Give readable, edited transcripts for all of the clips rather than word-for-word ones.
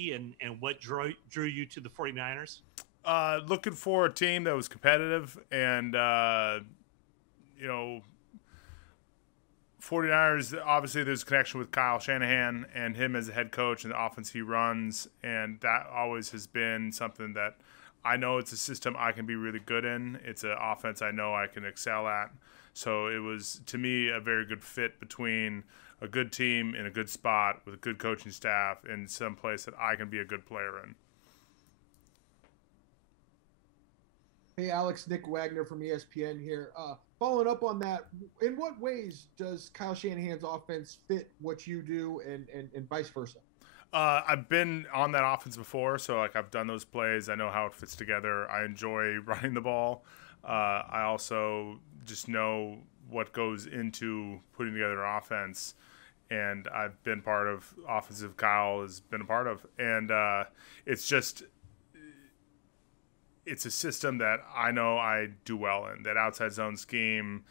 and what drew you to the 49ers? Looking for a team that was competitive and, you know, 49ers, obviously there's a connection with Kyle Shanahan and him as a head coach and the offense he runs. And that always has been something that I know it's a system I can be really good in. It's an offense I know I can excel at. So it was, to me, a very good fit between a good team in a good spot with a good coaching staff in some place that I can be a good player in. Hey, Alex, Nick Wagner from ESPN here. Following up on that, in what ways does Kyle Shanahan's offense fit what you do and vice versa? I've been on that offense before, so like I've done those plays. I know how it fits together. I enjoy running the ball. I also just know what goes into putting together an offense, and I've been part of offensive Kyle has been a part of, and it's just it's a system that I know I do well in. That outside zone scheme,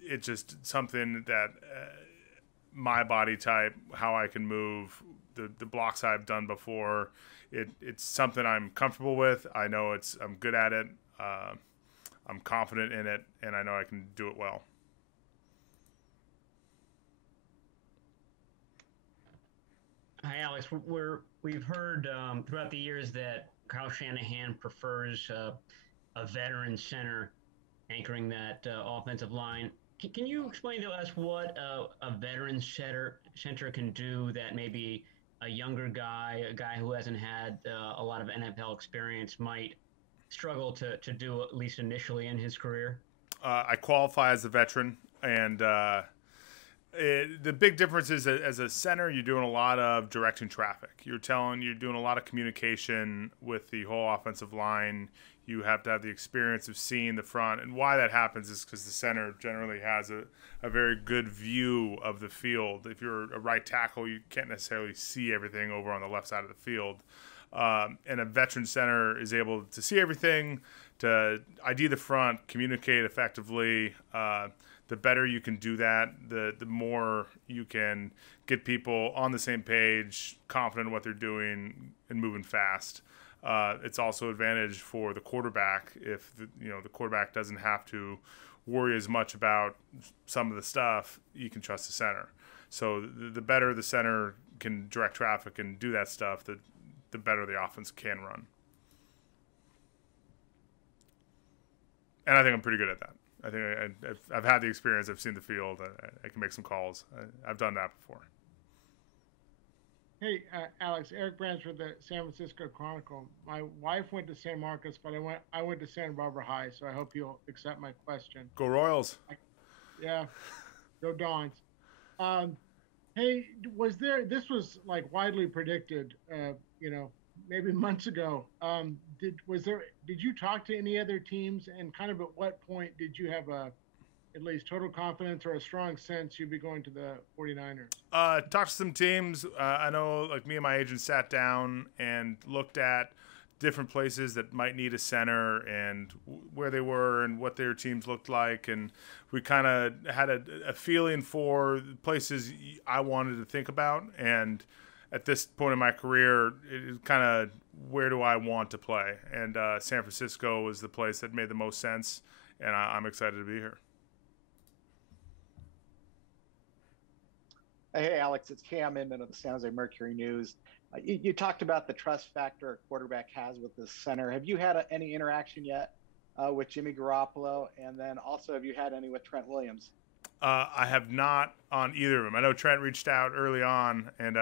it's just something that my body type, how I can move, the blocks I've done before. It's something I'm comfortable with. I know I'm good at it. I'm confident in it, and I know I can do it well. Hi, Alex. We've heard throughout the years that Kyle Shanahan prefers a veteran center anchoring that offensive line. Can you explain to us what a veteran center can do that maybe a younger guy, a guy who hasn't had a lot of NFL experience, might struggle to do at least initially in his career? I qualify as a veteran, and the big difference is that as a center, you're doing a lot of directing traffic. You're doing a lot of communication with the whole offensive line. You have to have the experience of seeing the front. And why that happens is because the center generally has a very good view of the field. If you're a right tackle, you can't necessarily see everything over on the left side of the field. And a veteran center is able to see everything, to ID the front, communicate effectively. The better you can do that, the more you can get people on the same page, confident in what they're doing, and moving fast. It's also advantage for the quarterback if the quarterback doesn't have to worry as much about some of the stuff. You can trust the center. So the better the center can direct traffic and do that stuff, the better the offense can run. And I think I'm pretty good at that. I think I've had the experience. I've seen the field. I can make some calls. I've done that before. Hey, Alex, Eric Branch with the San Francisco Chronicle. My wife went to San Marcos, but I went to Santa Barbara High, so I hope you'll accept my question. Go Royals. Yeah, go Dons. Hey, this was like widely predicted, maybe months ago. Did you talk to any other teams, and kind of at what point did you have at least total confidence or a strong sense you'd be going to the 49ers? Talked to some teams. I know, like, me and my agent sat down and looked at different places that might need a center and where they were and what their teams looked like. And we kind of had a feeling for places I wanted to think about. And at this point in my career, it is kind of, where do I want to play? And San Francisco was the place that made the most sense. And I'm excited to be here. Hey, Alex, it's Cam Inman of the San Jose Mercury News. You talked about the trust factor a quarterback has with the center. Have you had any interaction yet with Jimmy Garoppolo? And then also, have you had any with Trent Williams? I have not on either of them. I know Trent reached out early on and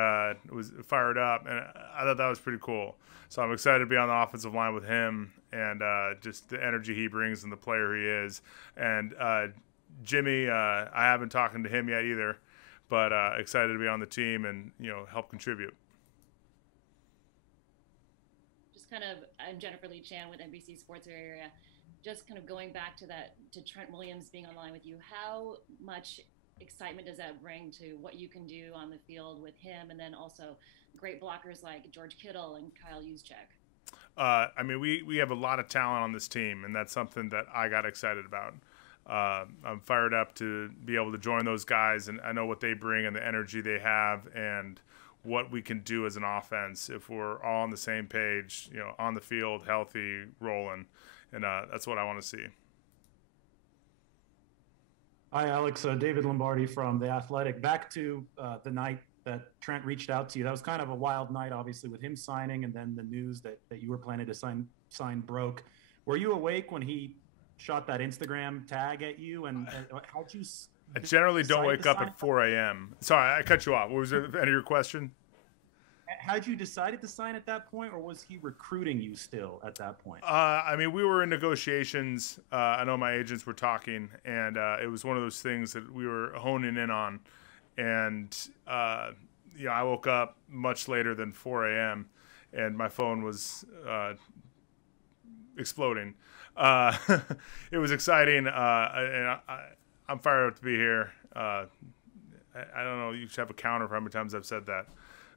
was fired up, and I thought that was pretty cool. So I'm excited to be on the offensive line with him and just the energy he brings and the player he is. And Jimmy, I haven't talked to him yet either, but excited to be on the team and help contribute. Just kind of, I'm Jennifer Lee Chan with NBC Sports Area. Just kind of going back to Trent Williams being on the line with you, how much excitement does that bring to what you can do on the field with him, and then also great blockers like George Kittle and Kyle Juszczyk? I mean, we have a lot of talent on this team, and that's something that I got excited about. I'm fired up to be able to join those guys, and I know what they bring and the energy they have, and what we can do as an offense if we're all on the same page, on the field, healthy, rolling. And that's what I want to see. Hi, Alex. David Lombardi from The Athletic. Back to the night that Trent reached out to you. That was kind of a wild night, obviously, with him signing and then the news that you were planning to sign broke. Were you awake when he shot that Instagram tag at you? And how'd you... I generally don't wake up at 4 a.m. Sorry, I cut you off. What was the end of your question? How'd you decide to sign at that point, or was he recruiting you still at that point? I mean, we were in negotiations. I know my agents were talking, and it was one of those things that we were honing in on. And, I woke up much later than 4 a.m., and my phone was exploding. It was exciting, and I'm fired up to be here. I don't know. You should have a counter for how many times I've said that.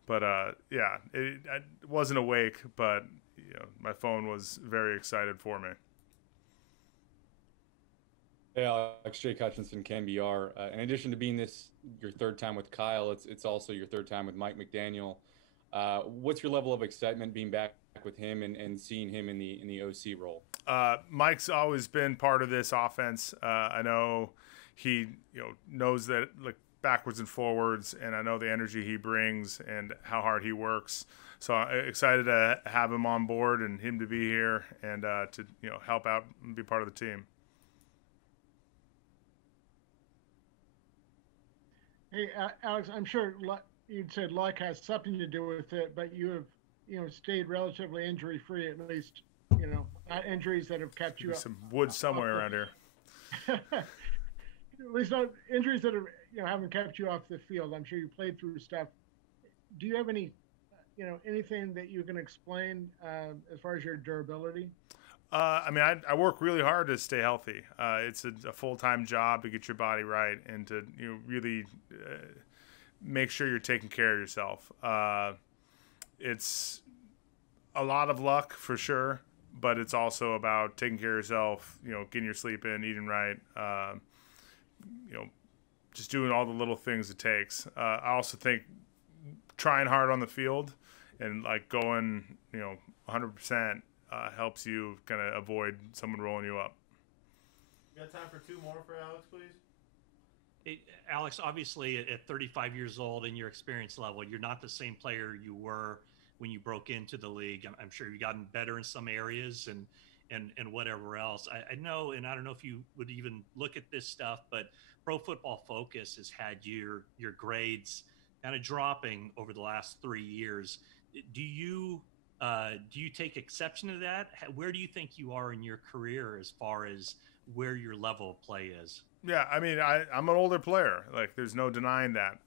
But, I wasn't awake, but my phone was very excited for me. Hey, Alex, Jake Hutchinson, KNBR. In addition to being your third time with Kyle, it's also your third time with Mike McDaniel. What's your level of excitement being back with him and seeing him in the OC role? Mike's always been part of this offense. I know he knows that backwards and forwards, and I know the energy he brings and how hard he works. So I'm excited to have him on board and him to be here and to help out and be part of the team. Hey, Alex, I'm sure you'd said luck has something to do with it, but you have stayed relatively injury-free, at least, not injuries that have kept you up. Some wood somewhere around here. At least not injuries that have, haven't kept you off the field. I'm sure you played through stuff. Do you have any, anything that you can explain as far as your durability? I mean, I work really hard to stay healthy. It's a full-time job to get your body right and to really make sure you're taking care of yourself. It's a lot of luck for sure, but it's also about taking care of yourself. Getting your sleep in, eating right. Just doing all the little things it takes. I also think trying hard on the field and going, 100%. Helps you kind of avoid someone rolling you up. You got time for two more for Alex, please? Hey, Alex, obviously at 35 years old and your experience level, you're not the same player you were when you broke into the league. I'm sure you've gotten better in some areas and whatever else. I know, and I don't know if you would even look at this stuff, but Pro Football Focus has had your grades kind of dropping over the last 3 years. Do you take exception to that? Where do you think you are in your career as far as where your level of play is? Yeah, I mean, I'm an older player. There's no denying that.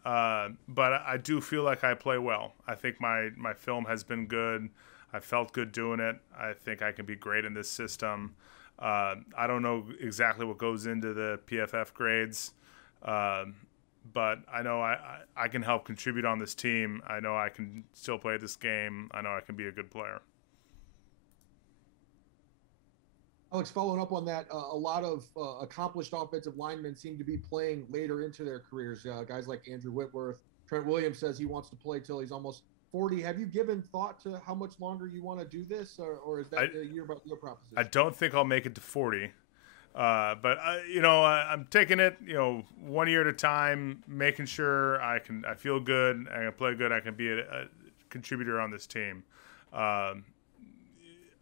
But I do feel like I play well. I think my film has been good. I felt good doing it. I think I can be great in this system. I don't know exactly what goes into the PFF grades, but I know I can help contribute on this team. I know I can still play this game. I know I can be a good player. Alex, following up on that, a lot of accomplished offensive linemen seem to be playing later into their careers. Guys like Andrew Whitworth. Trent Williams says he wants to play till he's almost 40. Have you given thought to how much longer you want to do this, or is that a year about your proposition? I don't think I'll make it to 40. But I'm taking it, 1 year at a time, making sure I feel good, I can play good, I can be a contributor on this team.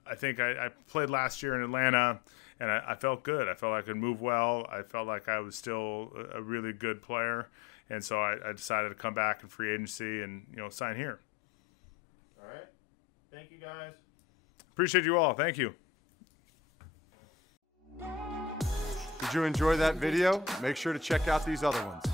I think I played last year in Atlanta, and I felt good. I felt I could move well. I felt like I was still a really good player, and so I decided to come back in free agency and sign here. All right. Thank you, guys. Appreciate you all. Thank you. Did you enjoy that video? Make sure to check out these other ones.